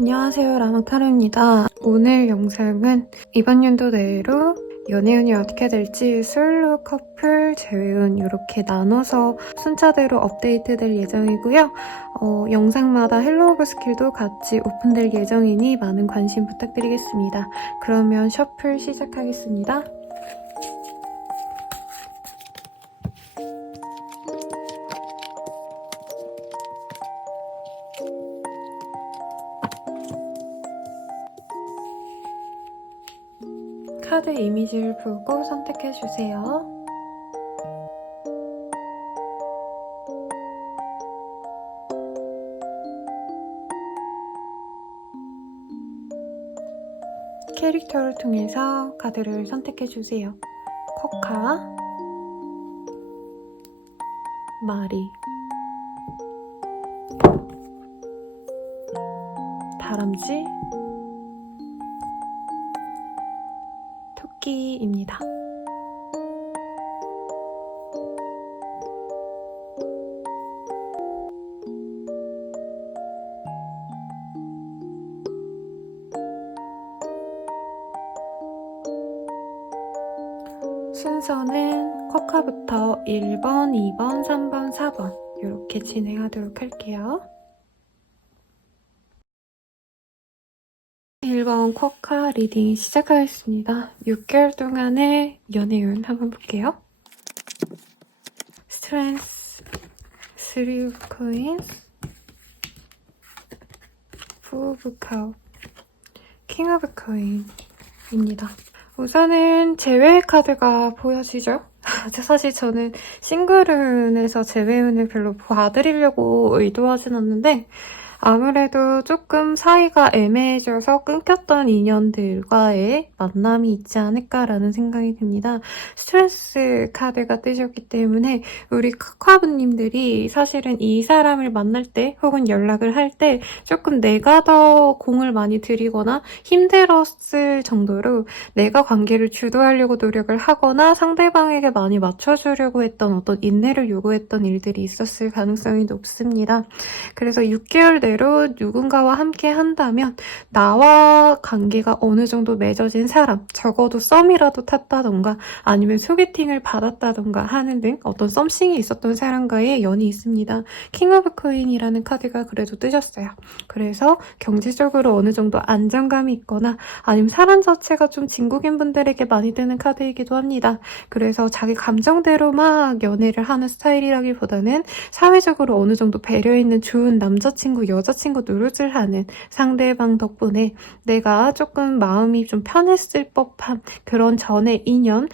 안녕하세요, 라마카루입니다. 오늘 영상은 이번 연도 내로 연애운이 어떻게 될지 솔로, 커플, 재회운 이렇게 나눠서 순차대로 업데이트될 예정이고요. 영상마다 헬로우브 스킬도 같이 오픈될 예정이니 많은 관심 부탁드리겠습니다. 그러면 셔플 시작하겠습니다. 카드 이미지를 보고 선택해주세요. 캐릭터를 통해서 카드를 선택해주세요. 코카, 마리, 다람쥐, 토끼입니다. 순서는 코카부터 1번, 2번, 3번, 4번 이렇게 진행하도록 할게요. 1번 코카 리딩 시작하겠습니다. 6개월 동안의 연애운 한번 볼게요. 스트렝스, 3 of coins, 4 of cup, king of coin입니다. 우선은 제외 카드가 보여지죠? 사실 저는 싱글운에서 제외운을 별로 봐드리려고 의도하진 않는데 아무래도 조금 사이가 애매해져서 끊겼던 인연들과의 만남이 있지 않을까라는 생각이 듭니다. 스트레스 카드가 뜨셨기 때문에 우리 카카부님들이 사실은 이 사람을 만날 때 혹은 연락을 할 때 조금 내가 더 공을 많이 들이거나 힘들었을 정도로 내가 관계를 주도하려고 노력을 하거나 상대방에게 많이 맞춰주려고 했던 어떤 인내를 요구했던 일들이 있었을 가능성이 높습니다. 그래서 6개월 대로 누군가와 함께 한다면 나와 관계가 어느 정도 맺어진 사람, 적어도 썸이라도 탔다던가 아니면 소개팅을 받았다던가 하는 등 어떤 썸씽이 있었던 사람과의 연이 있습니다. 킹 오브 코인이라는 카드가 그래도 뜨셨어요. 그래서 경제적으로 어느 정도 안정감이 있거나 아니면 사람 자체가 좀 진국인 분들에게 많이 뜨는 카드이기도 합니다. 그래서 자기 감정대로 막 연애를 하는 스타일이라기보다는 사회적으로 어느 정도 배려 있는 좋은 남자친구, 여자친구 노릇을 하는 상대방 덕분에 내가 조금 마음이 좀 편했을 법한 그런 전의 인연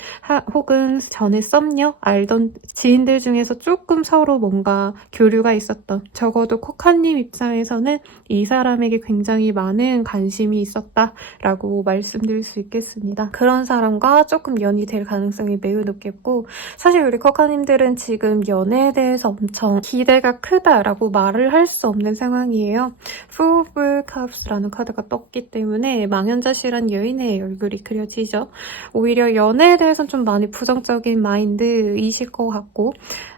혹은 전의 썸녀 알던 지인들 중에서 조금 서로 뭔가 교류가 있었던 적어도 코카님 입장에서는 이 사람에게 굉장히 많은 관심이 있었다라고 말씀드릴 수 있겠습니다. 그런 사람과 조금 연이 될 가능성이 매우 높겠고 사실 우리 코카님들은 지금 연애에 대해서 엄청 기대가 크다라고 말을 할 수 없는 상황이에요. Fool of Cups라는 카드가 떴기 때문에 망연자실한 여인의 얼굴이 그려지죠. 오히려 연애에 대해서는 좀 많이 부정적인 마인드이실 것 같고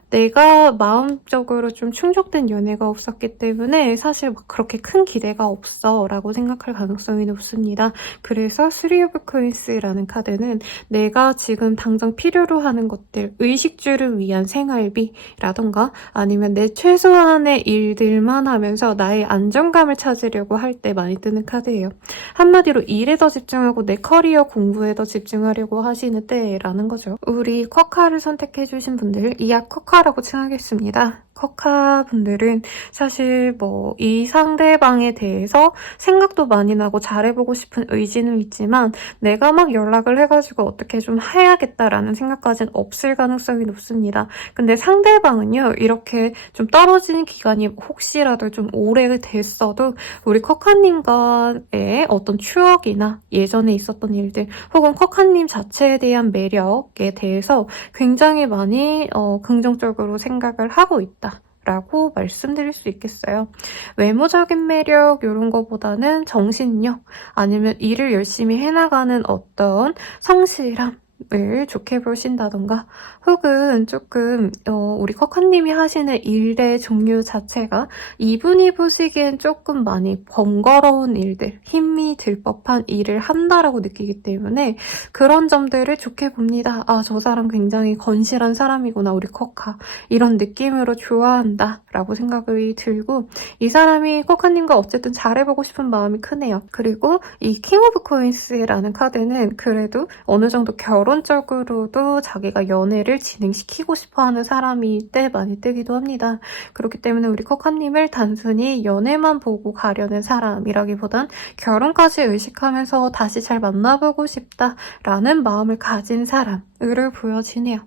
내가 마음적으로 좀 충족된 연애가 없었기 때문에 사실 막 그렇게 큰 기대가 없어 라고 생각할 가능성이 높습니다. 그래서 3 of coins라는 카드는 내가 지금 당장 필요로 하는 것들, 의식주를 위한 생활비라던가 아니면 내 최소한의 일들만 하면서 나의 안정감을 찾으려고 할 때 많이 뜨는 카드예요. 한마디로 일에 더 집중하고 내 커리어 공부에 더 집중하려고 하시는 때라는 거죠. 우리 쿼카를 선택해주신 분들, 이악 쿼카라고 칭하겠습니다. 쿼카 분들은 사실 뭐 이 상대방에 대해서 생각도 많이 나고 잘해보고 싶은 의지는 있지만 내가 막 연락을 해가지고 어떻게 좀 해야겠다라는 생각까지는 없을 가능성이 높습니다. 근데 상대방은요, 이렇게 좀 떨어지는 기간이 혹시라도 좀 오래 됐어도 우리 쿼카님과의 어떤 추억이나 예전에 있었던 일들 혹은 쿼카님 자체에 대한 매력에 대해서 굉장히 많이 긍정적으로 생각을 하고 있다. 라고 말씀드릴 수 있겠어요. 외모적인 매력 이런 거보다는 정신력 아니면 일을 열심히 해나가는 어떤 성실함 을 좋게 보신다던가 혹은 조금 우리 커커님이 하시는 일의 종류 자체가 이분이 보시기엔 조금 많이 번거로운 일들, 힘이 들 법한 일을 한다라고 느끼기 때문에 그런 점들을 좋게 봅니다. 아, 저 사람 굉장히 건실한 사람이구나, 우리 커카. 이런 느낌으로 좋아한다 라고 생각이 들고 이 사람이 커카님과 어쨌든 잘해보고 싶은 마음이 크네요. 그리고 이 킹 오브 코인스라는 카드는 그래도 어느 정도 결혼적으로도 자기가 연애를 진행시키고 싶어하는 사람이 때 많이 뜨기도 합니다. 그렇기 때문에 우리 커카님을 단순히 연애만 보고 가려는 사람이라기보단 결혼까지 의식하면서 다시 잘 만나보고 싶다라는 마음을 가진 사람으로 보여지네요.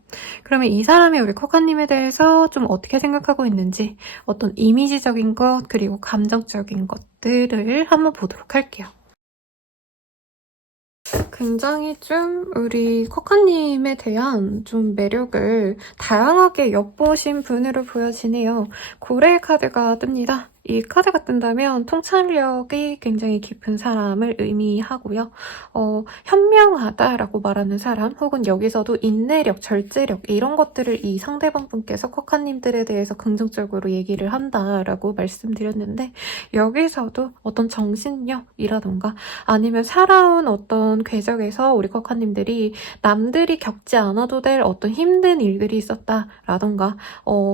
그러면 이 사람이 우리 커카님에 대해서 좀 어떻게 생각하고 있는지 어떤 이미지적인 것 그리고 감정적인 것들을 한번 보도록 할게요. 굉장히 좀 우리 커카님에 대한 좀 매력을 다양하게 엿보신 분으로 보여지네요. 고래 카드가 뜹니다. 이 카드가 뜬다면 통찰력이 굉장히 깊은 사람을 의미하고요. 현명하다라고 말하는 사람 혹은 여기서도 인내력, 절제력 이런 것들을 이 상대방 분께서 커카님들에 대해서 긍정적으로 얘기를 한다라고 말씀드렸는데 여기서도 어떤 정신력이라던가 아니면 살아온 어떤 궤적에서 우리 커카님들이 남들이 겪지 않아도 될 어떤 힘든 일들이 있었다라던가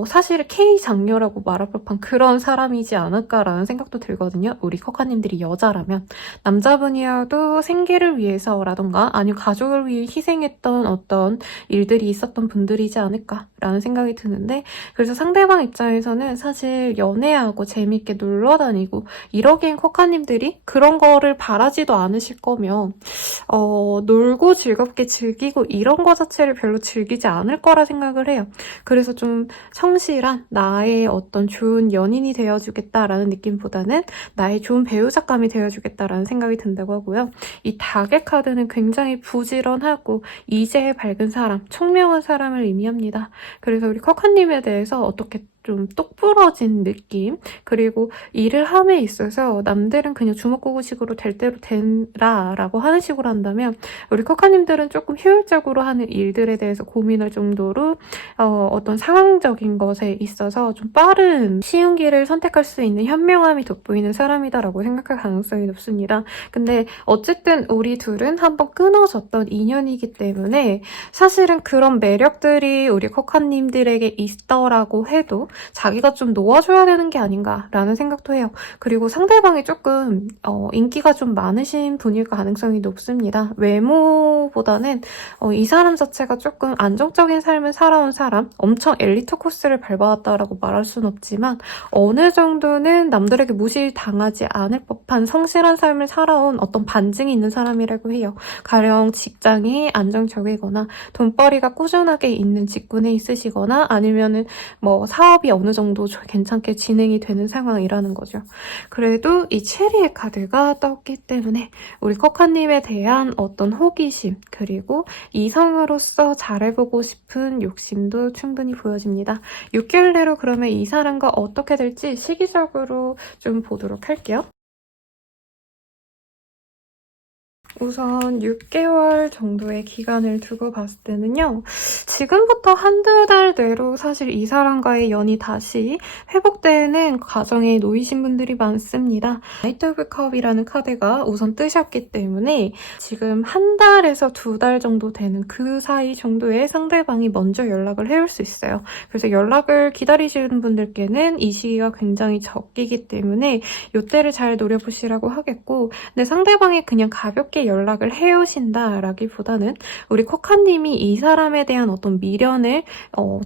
사실 K 장녀라고 말할 법한 그런 사람이지 않을까라는 생각도 들거든요. 우리 커카님들이 여자라면 남자분이어도 생계를 위해서라던가 아니면 가족을 위해 희생했던 어떤 일들이 있었던 분들이지 않을까라는 생각이 드는데 그래서 상대방 입장에서는 사실 연애하고 재밌게 놀러 다니고 이러기엔 커카님들이 그런 거를 바라지도 않으실 거면 놀고 즐겁게 즐기고 이런 거 자체를 별로 즐기지 않을 거라 생각을 해요. 그래서 좀 성실한 나의 어떤 좋은 연인이 되어주겠다라는 느낌보다는 나의 좋은 배우자감이 되어주겠다라는 생각이 든다고 하고요. 이 닭의 카드는 굉장히 부지런하고 이제에 밝은 사람, 총명한 사람을 의미합니다. 그래서 우리 커카님에 대해서 어떻게 좀 똑부러진 느낌 그리고 일을 함에 있어서 남들은 그냥 주먹구구식으로 될 대로 된다라고 하는 식으로 한다면 우리 커카님들은 조금 효율적으로 하는 일들에 대해서 고민할 정도로 어떤 상황적인 것에 있어서 좀 빠른 쉬운 길을 선택할 수 있는 현명함이 돋보이는 사람이다라고 생각할 가능성이 높습니다. 근데 어쨌든 우리 둘은 한번 끊어졌던 인연이기 때문에 사실은 그런 매력들이 우리 커카님들에게 있더라고 해도 자기가 좀 놓아줘야 되는 게 아닌가라는 생각도 해요. 그리고 상대방이 조금 인기가 좀 많으신 분일 가능성이 높습니다. 외모보다는 이 사람 자체가 조금 안정적인 삶을 살아온 사람, 엄청 엘리트 코스를 밟아왔다라고 말할 순 없지만 어느 정도는 남들에게 무시당하지 않을 법한 성실한 삶을 살아온 어떤 반증이 있는 사람이라고 해요. 가령 직장이 안정적이거나 돈벌이가 꾸준하게 있는 직군에 있으시거나 아니면은 뭐 사업이 어느 정도 괜찮게 진행이 되는 상황이라는 거죠. 그래도 이 체리의 카드가 떴기 때문에 우리 커카님에 대한 어떤 호기심 그리고 이성으로서 잘해보고 싶은 욕심도 충분히 보여집니다. 6개월 내로 그러면 이 사람과 어떻게 될지 시기적으로 좀 보도록 할게요. 우선 6개월 정도의 기간을 두고 봤을 때는요. 지금부터 한두 달 내로 사실 이 사람과의 연이 다시 회복되는 과정에 놓이신 분들이 많습니다. 나이트 오브 컵이라는 카드가 우선 뜨셨기 때문에 지금 한 달에서 2달 정도 되는 그 사이 정도에 상대방이 먼저 연락을 해올 수 있어요. 그래서 연락을 기다리시는 분들께는 이 시기가 굉장히 적기기 때문에 이때를 잘 노려보시라고 하겠고 근데 상대방이 그냥 가볍게 연락을 해오신다라기보다는 우리 커카님이 이 사람에 대한 어떤 미련을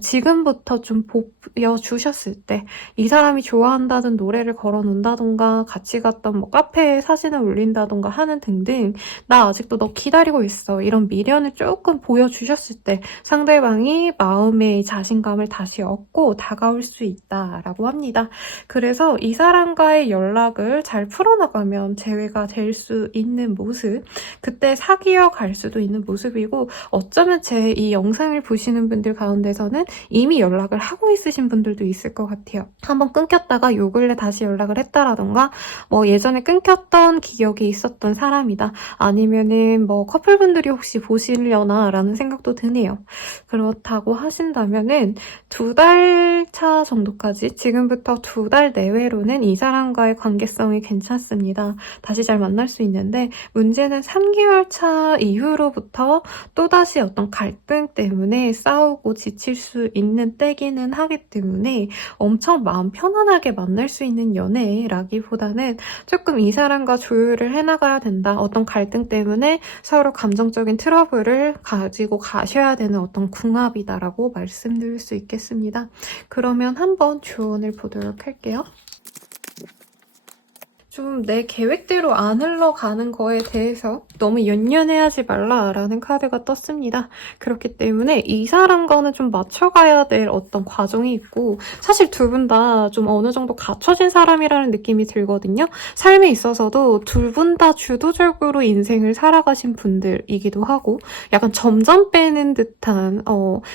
지금부터 좀 보여주셨을 때 이 사람이 좋아한다든 노래를 걸어놓는다던가 같이 갔던 뭐 카페에 사진을 올린다던가 하는 등등 나 아직도 너 기다리고 있어 이런 미련을 조금 보여주셨을 때 상대방이 마음의 자신감을 다시 얻고 다가올 수 있다라고 합니다. 그래서 이 사람과의 연락을 잘 풀어나가면 재회가 될 수 있는 모습 그때 사귀어 갈 수도 있는 모습이고 어쩌면 제 이 영상을 보시는 분들 가운데서는 이미 연락을 하고 있으신 분들도 있을 것 같아요. 한번 끊겼다가 요 근래 다시 연락을 했다라던가 뭐 예전에 끊겼던 기억이 있었던 사람이다. 아니면은 뭐 커플분들이 혹시 보시려나 라는 생각도 드네요. 그렇다고 하신다면은 2달 차 정도까지 지금부터 2달 내외로는 이 사람과의 관계성이 괜찮습니다. 다시 잘 만날 수 있는데 문제는 3개월 차 이후로부터 또다시 어떤 갈등 때문에 싸우고 지칠 수 있는 때기는 하기 때문에 엄청 마음 편안하게 만날 수 있는 연애라기보다는 조금 이 사람과 조율을 해나가야 된다. 어떤 갈등 때문에 서로 감정적인 트러블을 가지고 가셔야 되는 어떤 궁합이다라고 말씀드릴 수 있겠습니다. 그러면 한번 조언을 보도록 할게요. 좀 내 계획대로 안 흘러가는 거에 대해서 너무 연연해하지 말라라는 카드가 떴습니다. 그렇기 때문에 이 사람과는 좀 맞춰가야 될 어떤 과정이 있고 사실 두 분 다 좀 어느 정도 갖춰진 사람이라는 느낌이 들거든요. 삶에 있어서도 둘 분 다 주도적으로 인생을 살아가신 분들이기도 하고 약간 점점 빼는 듯한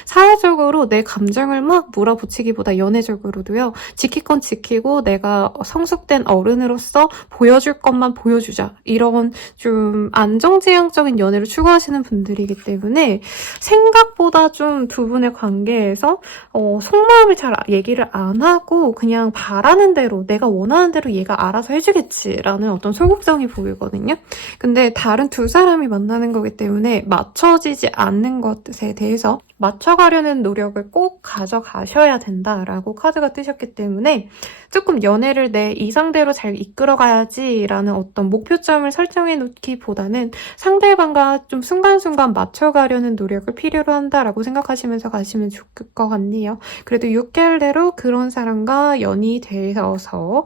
사회적으로 내 감정을 막 몰아붙이기보다 연애적으로도요. 지킬 건 지키고 내가 성숙된 어른으로서 보여줄 것만 보여주자. 이런 좀 안정지향적인 연애를 추구하시는 분들이기 때문에 생각보다 좀 두 분의 관계에서 속마음을 잘 얘기를 안 하고 그냥 바라는 대로 내가 원하는 대로 얘가 알아서 해주겠지라는 어떤 소극성이 보이거든요. 근데 다른 두 사람이 만나는 거기 때문에 맞춰지지 않는 것에 대해서 맞춰가려는 노력을 꼭 가져가셔야 된다라고 카드가 뜨셨기 때문에 조금 연애를 내 이상대로 잘 이끌어가야지라는 어떤 목표점을 설정해 놓기보다는 상대방과 좀 순간순간 맞춰가려는 노력을 필요로 한다라고 생각하시면서 가시면 좋을 것 같네요. 그래도 6개월 내로 그런 사람과 연이 되어서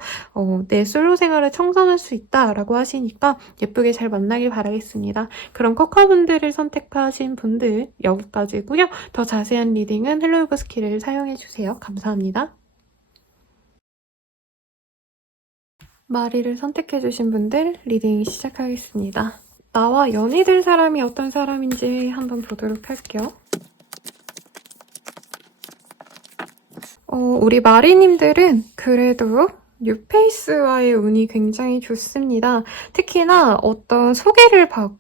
내 솔로 생활을 청산할 수 있다라고 하시니까 예쁘게 잘 만나길 바라겠습니다. 그럼 커커분들을 선택하신 분들 여기까지고요. 더 자세한 리딩은 헬로우브스키를 사용해주세요. 감사합니다. 마리를 선택해주신 분들 리딩 시작하겠습니다. 나와 연이 될 사람이 어떤 사람인지 한번 보도록 할게요. 우리 마리님들은 그래도 뉴페이스와의 운이 굉장히 좋습니다. 특히나 어떤 소개를 받고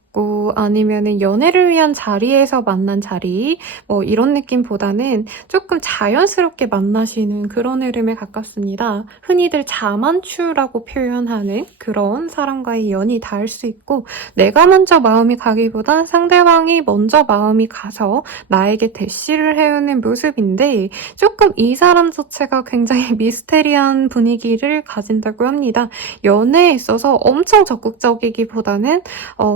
아니면은 연애를 위한 자리에서 만난 자리 뭐 이런 느낌보다는 조금 자연스럽게 만나시는 그런 흐름에 가깝습니다. 흔히들 자만추라고 표현하는 그런 사람과의 연이 닿을 수 있고 내가 먼저 마음이 가기보다 상대방이 먼저 마음이 가서 나에게 대시를 해오는 모습인데 조금 이 사람 자체가 굉장히 미스테리한 분위기를 가진다고 합니다. 연애에 있어서 엄청 적극적이기보다는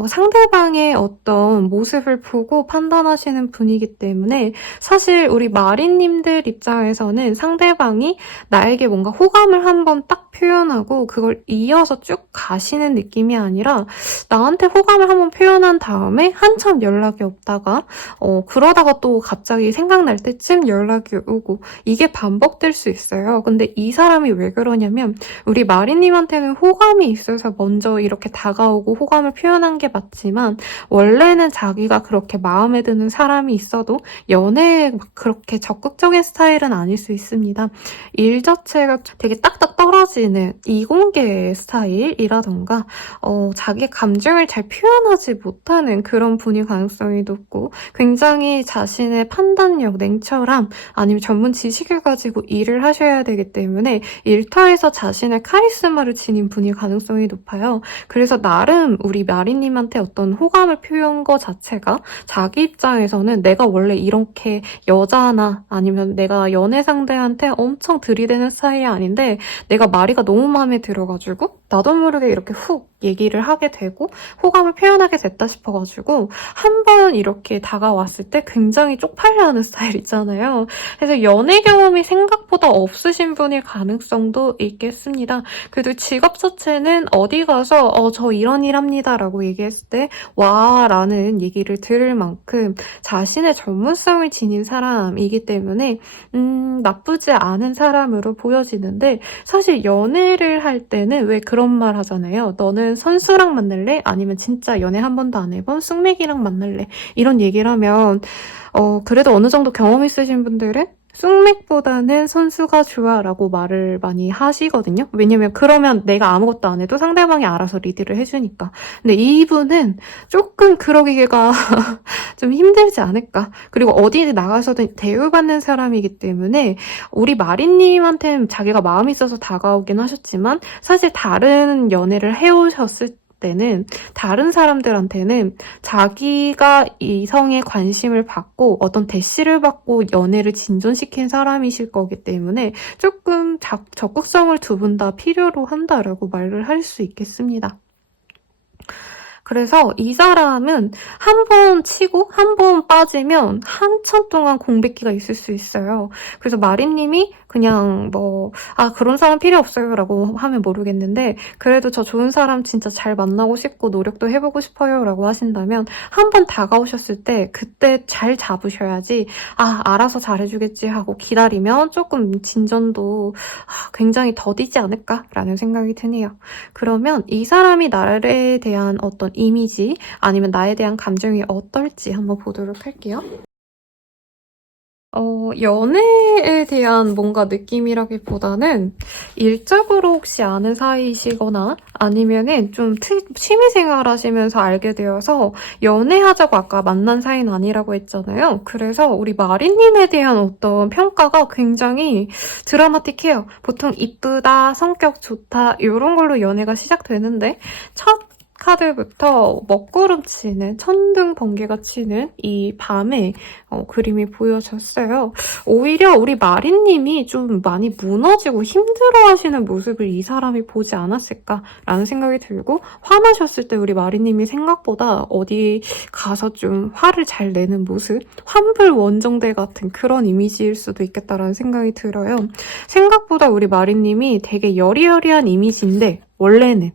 상대방의 어떤 모습을 보고 판단하시는 분이기 때문에 사실 우리 마리님들 입장에서는 상대방이 나에게 뭔가 호감을 한번 딱 표현하고 그걸 이어서 쭉 가시는 느낌이 아니라 나한테 호감을 한번 표현한 다음에 한참 연락이 없다가 그러다가 또 갑자기 생각날 때쯤 연락이 오고 이게 반복될 수 있어요. 근데 이 사람이 왜 그러냐면 우리 마리님한테는 호감이 있어서 먼저 이렇게 다가오고 호감을 표현한 게 맞지만 원래는 자기가 그렇게 마음에 드는 사람이 있어도 연애에 막 그렇게 적극적인 스타일은 아닐 수 있습니다. 일 자체가 되게 딱딱 떨어지는 이공계 스타일이라던가 자기 감정을 잘 표현하지 못하는 그런 분일 가능성이 높고 굉장히 자신의 판단력, 냉철함 아니면 전문 지식을 가지고 일을 하셔야 되기 때문에 일터에서 자신의 카리스마를 지닌 분일 가능성이 높아요. 그래서 나름 우리 마리님한테 어떤 호감을 표현한 것 자체가 자기 입장에서는 내가 원래 이렇게 여자나 아니면 내가 연애 상대한테 엄청 들이대는 스타일이 아닌데 내가 마리가 너무 마음에 들어가지고 나도 모르게 이렇게 훅 얘기를 하게 되고 호감을 표현하게 됐다 싶어가지고 한번 이렇게 다가왔을 때 굉장히 쪽팔려하는 스타일 있잖아요. 그래서 연애 경험이 생각보다 없으신 분일 가능성도 있겠습니다. 그래도 직업 자체는 어디 가서 저 이런 일 합니다 라고 얘기했을 때 와 라는 얘기를 들을 만큼 자신의 전문성을 지닌 사람이기 때문에 나쁘지 않은 사람으로 보여지는데 사실 연애를 할 때는 왜 그런 말 하잖아요. 너는 보다는 선수랑 만날래? 아니면 진짜 연애 한 번도 안 해본 쑥맥이랑 만날래? 이런 얘기를 하면 그래도 어느 정도 경험 있으신 분들은 쑥맥보다는 선수가 좋아라고 말을 많이 하시거든요. 왜냐면 그러면 내가 아무것도 안 해도 상대방이 알아서 리드를 해주니까. 근데 이분은 조금 그러기가 좀 힘들지 않을까. 그리고 어디 나가서든 대우받는 사람이기 때문에 우리 마리님한테는 자기가 마음이 있어서 다가오긴 하셨지만 사실 다른 연애를 해오셨을 때는 다른 사람들한테는 자기가 이성의 관심을 받고 어떤 대시를 받고 연애를 진전시킨 사람이실 거기 때문에 조금 적극성을 두 분 다 필요로 한다라고 말을 할 수 있겠습니다. 그래서 이 사람은 한 번 치고 한 번 빠지면 한참 동안 공백기가 있을 수 있어요. 그래서 마리님이 그냥 그런 사람 필요 없어요 라고 하면 모르겠는데 그래도 저 좋은 사람 진짜 잘 만나고 싶고 노력도 해보고 싶어요 라고 하신다면 한 번 다가오셨을 때 그때 잘 잡으셔야지 알아서 잘해주겠지 하고 기다리면 조금 진전도 굉장히 더디지 않을까라는 생각이 드네요. 그러면 이 사람이 나에 대한 어떤 이미지 아니면 나에 대한 감정이 어떨지 한번 보도록 할게요. 연애에 대한 뭔가 느낌이라기보다는 일적으로 혹시 아는 사이이시거나 아니면은 좀 취미생활 하시면서 알게 되어서 연애하자고 아까 만난 사이는 아니라고 했잖아요. 그래서 우리 마리님에 대한 어떤 평가가 굉장히 드라마틱해요. 보통 이쁘다, 성격 좋다 이런 걸로 연애가 시작되는데 첫 카드부터 먹구름 치는 천둥 번개가 치는 이 밤에 그림이 보여졌어요. 오히려 우리 마리님이 좀 많이 무너지고 힘들어하시는 모습을 이 사람이 보지 않았을까라는 생각이 들고 화나셨을 때 우리 마리님이 생각보다 어디 가서 좀 화를 잘 내는 모습 환불 원정대 같은 그런 이미지일 수도 있겠다라는 생각이 들어요. 생각보다 우리 마리님이 되게 여리여리한 이미지인데 원래는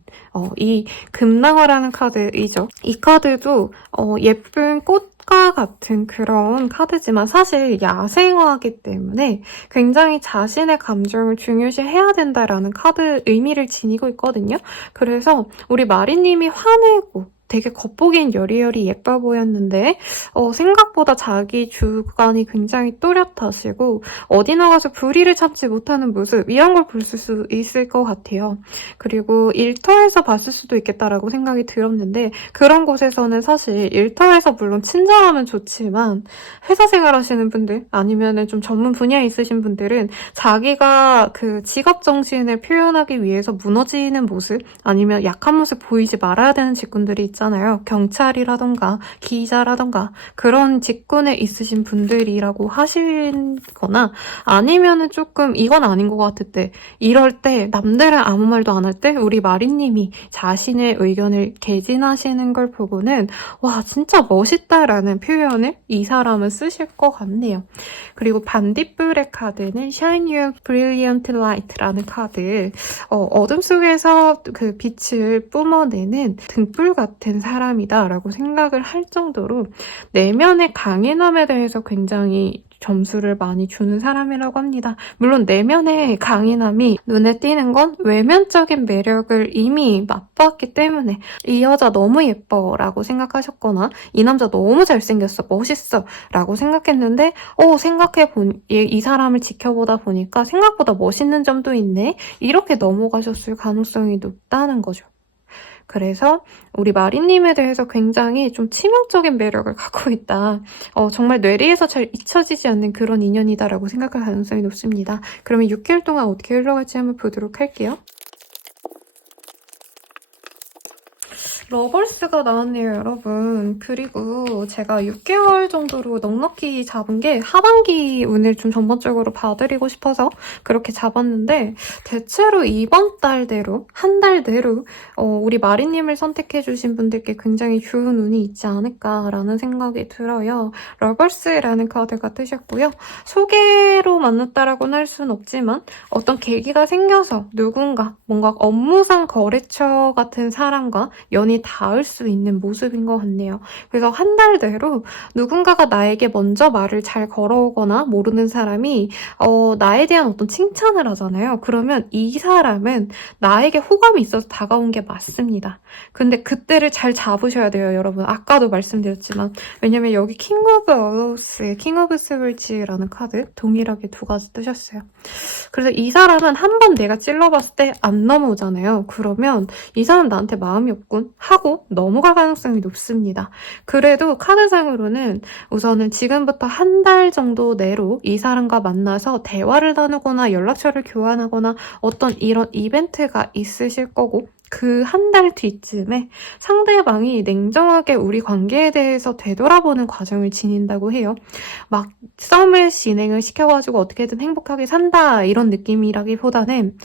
이 금낭화라는 카드이죠. 이 카드도 예쁜 꽃과 같은 그런 카드지만 사실 야생화이기 때문에 굉장히 자신의 감정을 중요시해야 된다라는 카드 의미를 지니고 있거든요. 그래서 우리 마리님이 화내고 되게 겉보기엔 여리여리 예뻐 보였는데 생각보다 자기 주관이 굉장히 또렷하시고 어디 나가서 불의를 참지 못하는 모습 이런 걸 볼 수 있을 것 같아요. 그리고 일터에서 봤을 수도 있겠다라고 생각이 들었는데 그런 곳에서는 사실 일터에서 물론 친절하면 좋지만 회사 생활하시는 분들 아니면은 좀 전문 분야에 있으신 분들은 자기가 그 직업 정신을 표현하기 위해서 무너지는 모습 아니면 약한 모습 보이지 말아야 되는 직군들이 있잖아요. 경찰이라던가 기자라던가 그런 직군에 있으신 분들이라고 하시거나 아니면은 조금 이건 아닌 것 같을 때 이럴 때 남들은 아무 말도 안 할 때 우리 마리님이 자신의 의견을 개진하시는 걸 보고는 와 진짜 멋있다라는 표현을 이 사람은 쓰실 것 같네요. 그리고 반딧불의 카드는 Shine Your Brilliant Light라는 카드 어둠 속에서 그 빛을 뿜어내는 등불 같은 사람이다 라고 생각을 할 정도로 내면의 강인함에 대해서 굉장히 점수를 많이 주는 사람이라고 합니다. 물론 내면의 강인함이 눈에 띄는 건 외면적인 매력을 이미 맛봤기 때문에 이 여자 너무 예뻐 라고 생각하셨거나 이 남자 너무 잘생겼어 멋있어 라고 생각했는데 이 사람을 지켜보다 보니까 생각보다 멋있는 점도 있네 이렇게 넘어가셨을 가능성이 높다는 거죠. 그래서 우리 마리님에 대해서 굉장히 좀 치명적인 매력을 갖고 있다. 정말 뇌리에서 잘 잊혀지지 않는 그런 인연이다라고 생각할 가능성이 높습니다. 그러면 6개월 동안 어떻게 흘러갈지 한번 보도록 할게요. 러벌스가 나왔네요, 여러분. 그리고 제가 6개월 정도로 넉넉히 잡은 게 하반기 운을 좀 전반적으로 봐드리고 싶어서 그렇게 잡았는데 대체로 이번 달대로, 한 달대로 우리 마리님을 선택해주신 분들께 굉장히 좋은 운이 있지 않을까라는 생각이 들어요. 러벌스라는 카드가 뜨셨고요. 소개로 만났다라고는 할 수는 없지만 어떤 계기가 생겨서 누군가 뭔가 업무상 거래처 같은 사람과 연이 닿을 수 있는 모습인 것 같네요. 그래서 한 달대로 누군가가 나에게 먼저 말을 잘 걸어오거나 모르는 사람이 나에 대한 어떤 칭찬을 하잖아요. 그러면 이 사람은 나에게 호감이 있어서 다가온 게 맞습니다. 근데 그때를 잘 잡으셔야 돼요, 여러분. 아까도 말씀드렸지만. 왜냐면 여기 킹 오브 어로스의 킹 오브 스월즈라는 카드 동일하게 두 가지 뜨셨어요. 그래서 이 사람은 한 번 내가 찔러봤을 때 안 넘어오잖아요. 그러면 이 사람 나한테 마음이 없군 하고 넘어갈 가능성이 높습니다. 그래도 카드상으로는 우선은 지금부터 한 달 정도 내로 이 사람과 만나서 대화를 나누거나 연락처를 교환하거나 어떤 이런 이벤트가 있으실 거고 그 한 달 뒤쯤에 상대방이 냉정하게 우리 관계에 대해서 되돌아보는 과정을 지닌다고 해요. 막 썸을 진행을 시켜가지고 어떻게든 행복하게 산다 이런 느낌이라기보다는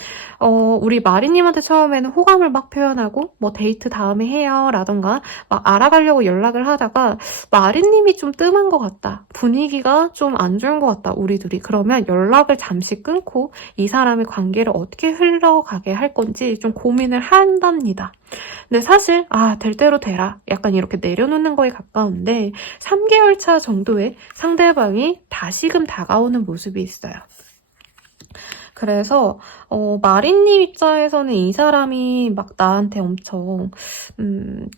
우리 마리님한테 처음에는 호감을 막 표현하고 뭐 데이트 다음에 해요 라던가 막 알아가려고 연락을 하다가 마리님이 좀 뜸한 것 같다. 분위기가 좀 안 좋은 것 같다. 우리 둘이. 그러면 연락을 잠시 끊고 이 사람의 관계를 어떻게 흘러가게 할 건지 좀 고민을 한답니다. 근데 사실 될 대로 되라. 약간 이렇게 내려놓는 거에 가까운데 3개월 차 정도에 상대방이 다시금 다가오는 모습이 있어요. 그래서 마린님 입장에서는 이 사람이 막 나한테 엄청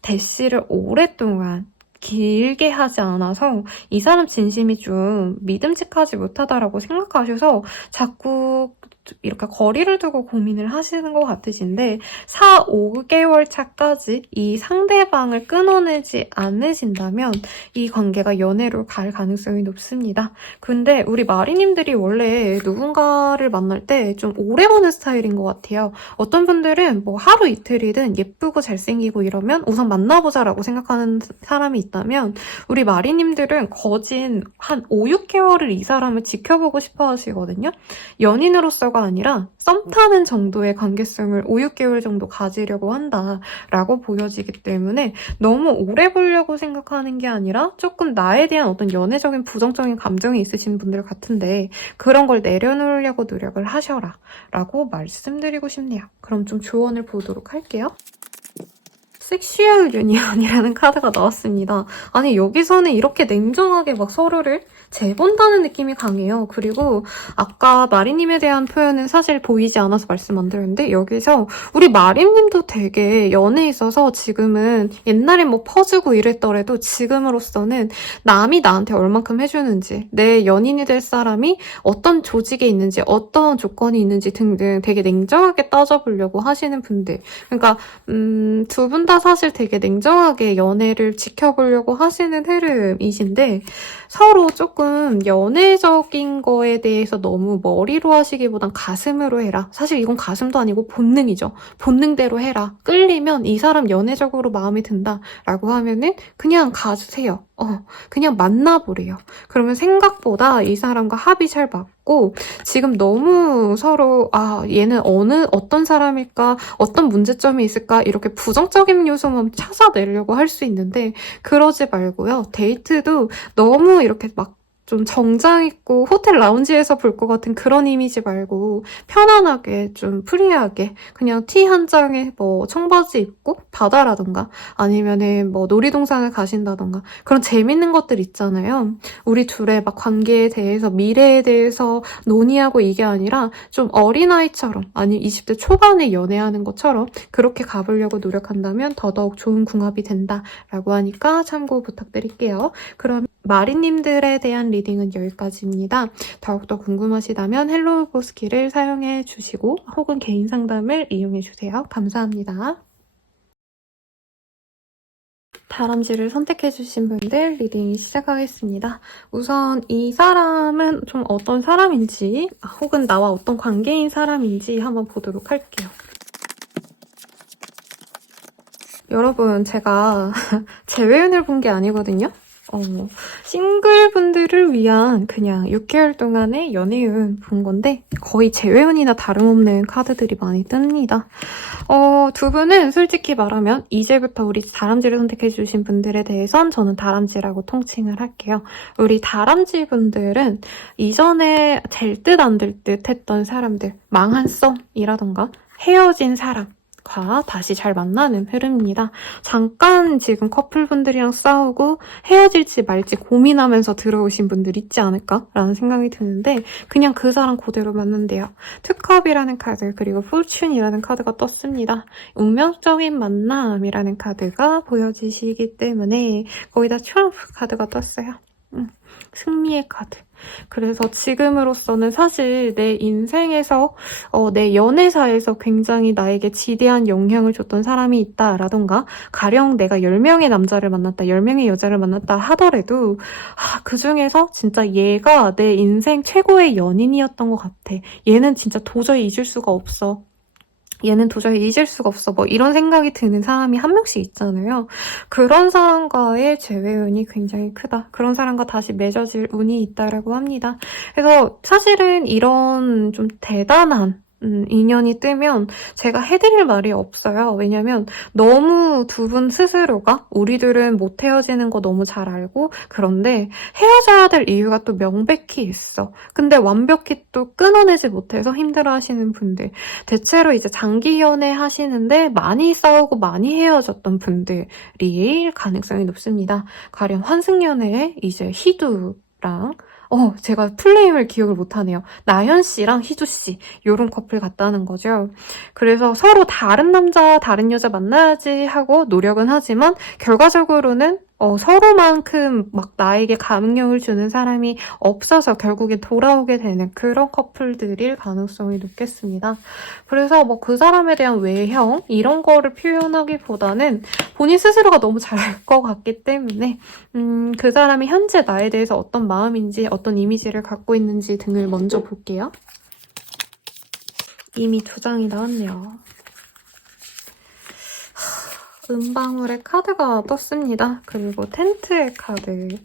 대시를 오랫동안 길게 하지 않아서 이 사람 진심이 좀 믿음직하지 못하다라고 생각하셔서 자꾸 이렇게 거리를 두고 고민을 하시는 것 같으신데 4, 5개월 차까지 이 상대방을 끊어내지 않으신다면 이 관계가 연애로 갈 가능성이 높습니다. 근데 우리 마리님들이 원래 누군가를 만날 때 좀 오래 보는 스타일인 것 같아요. 어떤 분들은 뭐 하루 이틀이든 예쁘고 잘생기고 이러면 우선 만나보자라고 생각하는 사람이 있다면 우리 마리님들은 거진 한 5, 6개월을 이 사람을 지켜보고 싶어 하시거든요. 연인으로서가 아니라 썸 타는 정도의 관계성을 5, 6개월 정도 가지려고 한다라고 보여지기 때문에 너무 오래 보려고 생각하는 게 아니라 조금 나에 대한 어떤 연애적인 부정적인 감정이 있으신 분들 같은데 그런 걸 내려놓으려고 노력을 하셔라 라고 말씀드리고 싶네요. 그럼 좀 조언을 보도록 할게요. 섹슈얼 유니언이라는 카드가 나왔습니다. 아니 여기서는 이렇게 냉정하게 막 서로를 재본다는 느낌이 강해요. 그리고 아까 마리님에 대한 표현은 사실 보이지 않아서 말씀 안 드렸는데 여기서 우리 마리님도 되게 연애에 있어서 지금은 옛날에 뭐 퍼주고 이랬더라도 지금으로서는 남이 나한테 얼만큼 해주는지 내 연인이 될 사람이 어떤 조직에 있는지 어떤 조건이 있는지 등등 되게 냉정하게 따져보려고 하시는 분들 그러니까 두 분 다 사실 되게 냉정하게 연애를 지켜보려고 하시는 흐름이신데 서로 조금 연애적인 거에 대해서 너무 머리로 하시기보단 가슴으로 해라. 사실 이건 가슴도 아니고 본능이죠. 본능대로 해라. 끌리면 이 사람 연애적으로 마음에 든다라고 하면은 그냥 가주세요. 그냥 만나보래요. 그러면 생각보다 이 사람과 합이 잘 맞고 지금 너무 서로 얘는 어떤 사람일까 어떤 문제점이 있을까 이렇게 부정적인 요소만 찾아내려고 할 수 있는데 그러지 말고요. 데이트도 너무 이렇게 막 좀 정장 입고 호텔 라운지에서 볼 것 같은 그런 이미지 말고 편안하게 좀 프리하게 그냥 티 한 장에 뭐 청바지 입고 바다라던가 아니면은 뭐 놀이동산을 가신다던가 그런 재밌는 것들 있잖아요. 우리 둘의 막 관계에 대해서 미래에 대해서 논의하고 이게 아니라 좀 어린아이처럼 아니 20대 초반에 연애하는 것처럼 그렇게 가보려고 노력한다면 더더욱 좋은 궁합이 된다라고 하니까 참고 부탁드릴게요. 그럼 마리님들에 대한 리딩은 여기까지입니다. 더욱더 궁금하시다면 헬로우보스키를 사용해 주시고 혹은 개인 상담을 이용해 주세요. 감사합니다. 다람쥐를 선택해 주신 분들 리딩 시작하겠습니다. 우선 이 사람은 좀 어떤 사람인지 혹은 나와 어떤 관계인 사람인지 한번 보도록 할게요. 여러분 제가 재회운을 본 게 아니거든요. 싱글분들을 위한 그냥 6개월 동안의 연애운 본 건데 거의 재회운이나 다름없는 카드들이 많이 뜹니다. 두 분은 솔직히 말하면 이제부터 우리 다람쥐를 선택해주신 분들에 대해선 저는 다람쥐라고 통칭을 할게요. 우리 다람쥐 분들은 이전에 될 듯 안 될 듯 했던 사람들, 망한 썸이라던가 헤어진 사람, 다시 잘 만나는 흐름입니다. 잠깐 지금 커플분들이랑 싸우고 헤어질지 말지 고민하면서 들어오신 분들 있지 않을까라는 생각이 드는데 그냥 그 사람 그대로 만난대요. 투컵이라는 카드 그리고 포춘이라는 카드가 떴습니다. 운명적인 만남이라는 카드가 보여지시기 때문에 거기다 트럼프 카드가 떴어요. 승리의 카드. 그래서 지금으로서는 사실 내 인생에서 내 연애사에서 굉장히 나에게 지대한 영향을 줬던 사람이 있다라던가 가령 내가 10명의 남자를 만났다 10명의 여자를 만났다 하더라도 그 중에서 진짜 얘가 내 인생 최고의 연인이었던 것 같아. 얘는 진짜 도저히 잊을 수가 없어. 얘는 도저히 잊을 수가 없어. 뭐 이런 생각이 드는 사람이 한 명씩 있잖아요. 그런 사람과의 재회 운이 굉장히 크다. 그런 사람과 다시 맺어질 운이 있다라고 합니다. 그래서 사실은 이런 좀 대단한 인연이 뜨면 제가 해드릴 말이 없어요. 왜냐면 너무 두 분 스스로가 우리들은 못 헤어지는 거 너무 잘 알고 그런데 헤어져야 될 이유가 또 명백히 있어. 근데 완벽히 또 끊어내지 못해서 힘들어하시는 분들 대체로 이제 장기 연애 하시는데 많이 싸우고 많이 헤어졌던 분들이 가능성이 높습니다. 가령 환승연애에 이제 희두랑 제가 풀네임을 기억을 못하네요. 나연 씨랑 희주 씨 요런 커플 같다는 거죠. 그래서 서로 다른 남자, 다른 여자 만나야지 하고 노력은 하지만 결과적으로는 서로만큼 막 나에게 감명을 주는 사람이 없어서 결국에 돌아오게 되는 그런 커플들일 가능성이 높겠습니다. 그래서 뭐 그 사람에 대한 외형 이런 거를 표현하기보다는 본인 스스로가 너무 잘 알 것 같기 때문에 그 사람이 현재 나에 대해서 어떤 마음인지 어떤 이미지를 갖고 있는지 등을 먼저 볼게요. 이미 2장이 나왔네요. 은방울의 카드가 떴습니다. 그리고 텐트의 카드.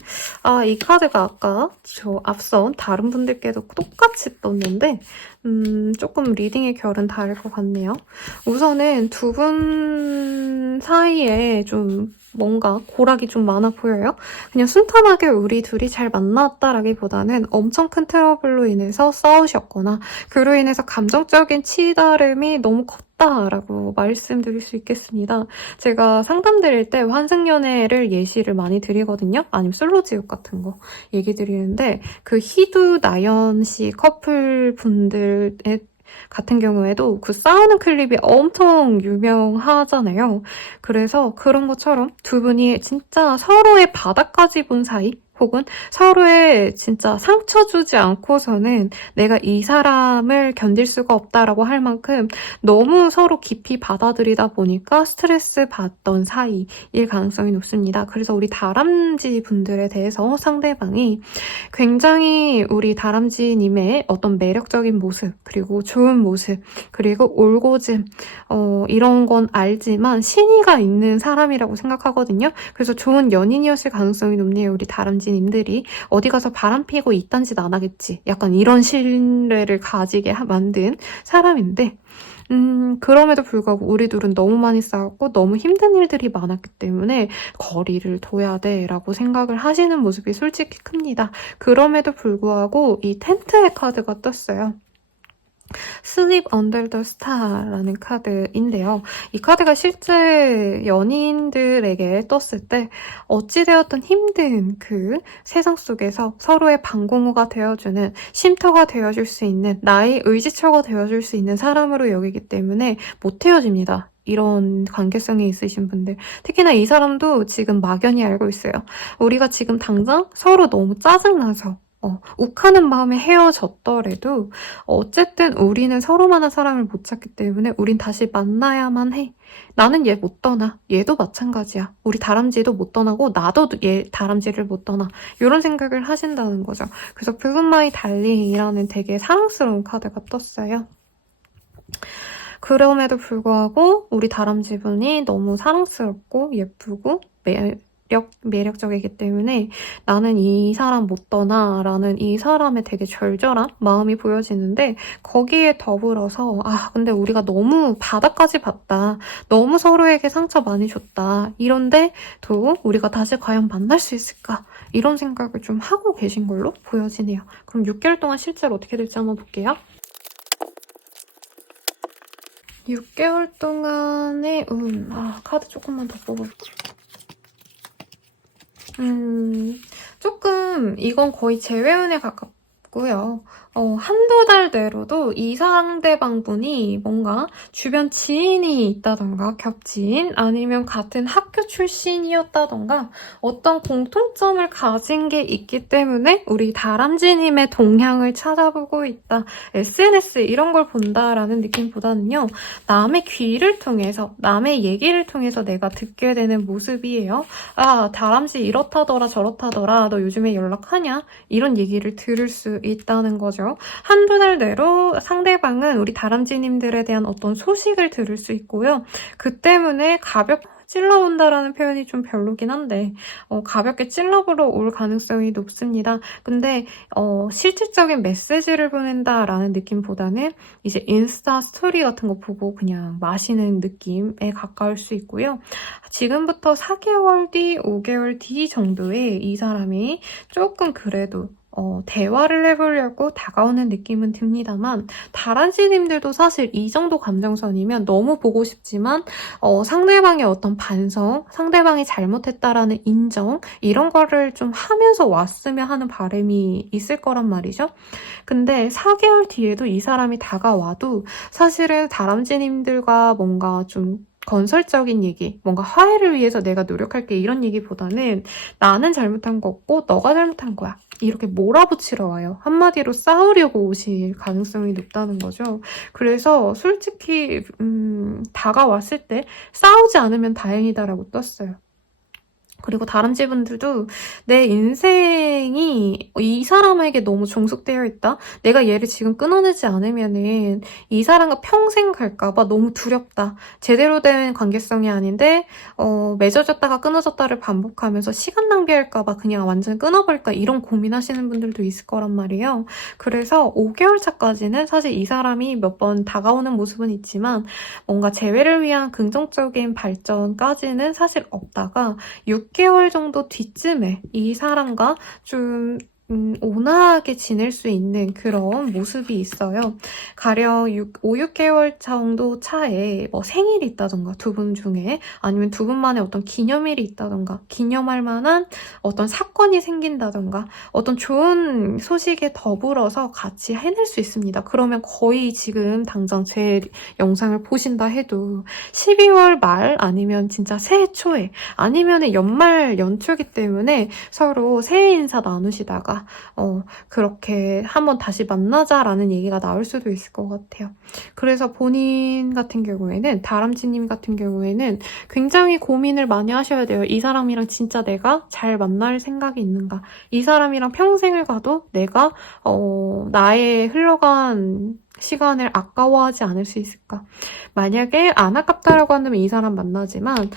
이 카드가 아까 저 앞선 다른 분들께도 똑같이 떴는데 조금 리딩의 결은 다를 것 같네요. 우선은 두 분 사이에 좀 뭔가 고락이 좀 많아 보여요. 그냥 순탄하게 우리 둘이 잘 만났다라기보다는 엄청 큰 트러블로 인해서 싸우셨거나 그로 인해서 감정적인 치달음이 너무 컸다라고 말씀드릴 수 있겠습니다. 제가 상담 드릴 때 환승연애를 예시를 많이 드리거든요. 아니면 솔로지옥 같은 거 얘기 드리는데 그 희두 나연 씨 커플 분들의 같은 경우에도 그 싸우는 클립이 엄청 유명하잖아요. 그래서 그런 것처럼 두 분이 진짜 서로의 바닥까지 본 사이 혹은 서로의 진짜 상처 주지 않고서는 내가 이 사람을 견딜 수가 없다라고 할 만큼 너무 서로 깊이 받아들이다 보니까 스트레스 받던 사이일 가능성이 높습니다. 그래서 우리 다람쥐 분들에 대해서 상대방이 굉장히 우리 다람쥐님의 어떤 매력적인 모습 그리고 좋은 모습 그리고 올고즘 이런 건 알지만 신의가 있는 사람이라고 생각하거든요. 그래서 좋은 연인이었을 가능성이 높네요. 우리 다람쥐님들이 어디 가서 바람 피고 이딴 짓 안 하겠지. 약간 이런 신뢰를 가지게 만든 사람인데 그럼에도 불구하고 우리 둘은 너무 많이 싸웠고 너무 힘든 일들이 많았기 때문에 거리를 둬야 돼 라고 생각을 하시는 모습이 솔직히 큽니다. 그럼에도 불구하고 이 텐트의 카드가 떴어요. Sleep Under the Star라는 카드인데요. 이 카드가 실제 연인들에게 떴을 때 어찌되었든 힘든 그 세상 속에서 서로의 방공호가 되어주는 쉼터가 되어줄 수 있는 나의 의지처가 되어줄 수 있는 사람으로 여기기 때문에 못 헤어집니다. 이런 관계성이 있으신 분들. 특히나 이 사람도 지금 막연히 알고 있어요. 우리가 지금 당장 서로 너무 짜증나서 욱하는 마음에 헤어졌더라도 어쨌든 우리는 서로만한 사람을 못 찾기 때문에 우린 다시 만나야만 해. 나는 얘 못 떠나. 얘도 마찬가지야. 우리 다람쥐도 못 떠나고 나도 얘 다람쥐를 못 떠나. 이런 생각을 하신다는 거죠. 그래서 붉은마이 달링이라는 되게 사랑스러운 카드가 떴어요. 그럼에도 불구하고 우리 다람쥐분이 너무 사랑스럽고 예쁘고 매력적이기 때문에 나는 이 사람 못 떠나 라는 이 사람의 되게 절절한 마음이 보여지는데 거기에 더불어서 근데 우리가 너무 바닥까지 봤다. 너무 서로에게 상처 많이 줬다. 이런데 또 우리가 다시 과연 만날 수 있을까? 이런 생각을 좀 하고 계신 걸로 보여지네요. 그럼 6개월 동안 실제로 어떻게 될지 한번 볼게요. 6개월 동안의 카드 조금만 더 뽑아볼게요. 조금 이건 거의 재회운에 가깝고요. 한두 달 내로도 이 상대방분이 뭔가 주변 지인이 있다던가 겹친 아니면 같은 학교 출신이었다던가 어떤 공통점을 가진 게 있기 때문에 우리 다람쥐님의 동향을 찾아보고 있다. SNS 이런 걸 본다라는 느낌보다는요. 남의 귀를 통해서 남의 얘기를 통해서 내가 듣게 되는 모습이에요. 아, 다람쥐 이렇다더라 저렇다더라 너 요즘에 연락하냐? 이런 얘기를 들을 수 있다는 거죠. 한두 달 내로 상대방은 우리 다람쥐님들에 대한 어떤 소식을 들을 수 있고요. 그 때문에 가볍게 찔러온다라는 표현이 좀 별로긴 한데 가볍게 찔러보러 올 가능성이 높습니다. 근데 실질적인 메시지를 보낸다라는 느낌보다는 이제 인스타 스토리 같은 거 보고 그냥 마시는 느낌에 가까울 수 있고요. 지금부터 4개월 뒤, 5개월 뒤 정도에 이 사람이 조금 그래도 대화를 해보려고 다가오는 느낌은 듭니다만 다람쥐님들도 사실 이 정도 감정선이면 너무 보고 싶지만 상대방의 어떤 반성, 상대방이 잘못했다라는 인정 이런 거를 좀 하면서 왔으면 하는 바람이 있을 거란 말이죠. 근데 4개월 뒤에도 이 사람이 다가와도 사실은 다람쥐님들과 뭔가 좀 건설적인 얘기, 뭔가 화해를 위해서 내가 노력할게 이런 얘기보다는 나는 잘못한 거 없고 너가 잘못한 거야. 이렇게 몰아붙이러 와요. 한마디로 싸우려고 오실 가능성이 높다는 거죠. 그래서 솔직히 다가왔을 때 싸우지 않으면 다행이다라고 떴어요. 그리고 다람쥐분들도 내 인생이 이 사람에게 너무 종속되어 있다? 내가 얘를 지금 끊어내지 않으면은 이 사람과 평생 갈까봐 너무 두렵다. 제대로 된 관계성이 아닌데 맺어졌다가 끊어졌다를 반복하면서 시간 낭비할까봐 그냥 완전 끊어버릴까 이런 고민하시는 분들도 있을 거란 말이에요. 그래서 5개월 차까지는 사실 이 사람이 몇 번 다가오는 모습은 있지만 뭔가 재회를 위한 긍정적인 발전까지는 사실 없다가 6개월 정도 뒤쯤에 이 사람과 좀 온화하게 지낼 수 있는 그런 모습이 있어요. 가령 5, 6개월 정도 차에 뭐 생일이 있다던가 두 분 중에 아니면 두 분만의 어떤 기념일이 있다던가 기념할 만한 어떤 사건이 생긴다던가 어떤 좋은 소식에 더불어서 같이 해낼 수 있습니다. 그러면 거의 지금 당장 제 영상을 보신다 해도 12월 말 아니면 진짜 새해 초에 아니면 연말 연초기 때문에 서로 새해 인사 나누시다가 그렇게 한번 다시 만나자라는 얘기가 나올 수도 있을 것 같아요. 그래서 본인 같은 경우에는 다람쥐님 같은 경우에는 굉장히 고민을 많이 하셔야 돼요. 이 사람이랑 진짜 내가 잘 만날 생각이 있는가? 이 사람이랑 평생을 가도 내가 나의 흘러간 시간을 아까워하지 않을 수 있을까? 만약에 안 아깝다라고 한다면 이 사람 만나지만